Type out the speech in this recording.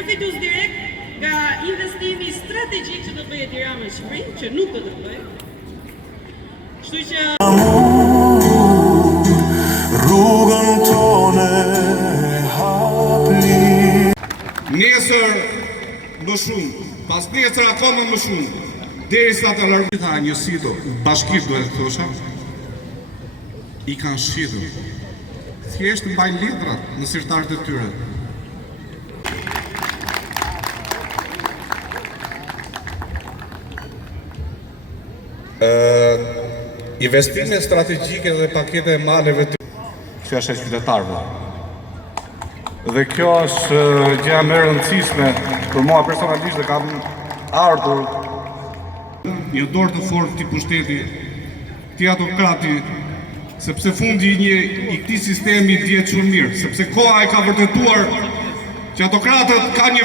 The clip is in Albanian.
përfitus direkt nga investimi strategjik që do të bëjë Tirana në Shqipëri, që nuk do të bëjë. Kështu që rrugën tonë hapli. Nesër më shumë, pas nesër akoma më shumë, derisa të largojnë njësito, bashkisht duhet të thosha, i kanë shqitur. Thjesht mbajnë letrat në sirtarët e tyre. Investime strategjike dhe pakete e maleve të që është e qytetarëve. Dhe kjo është gjëja më e rëndësishme për mua personalisht dhe kam ardhur një dorë të fortë këtij pushteti, këtij autokrati, sepse fundi i këtij sistemi dihet shumë mirë, sepse koha e ka vërtetuar që autokratët kanë një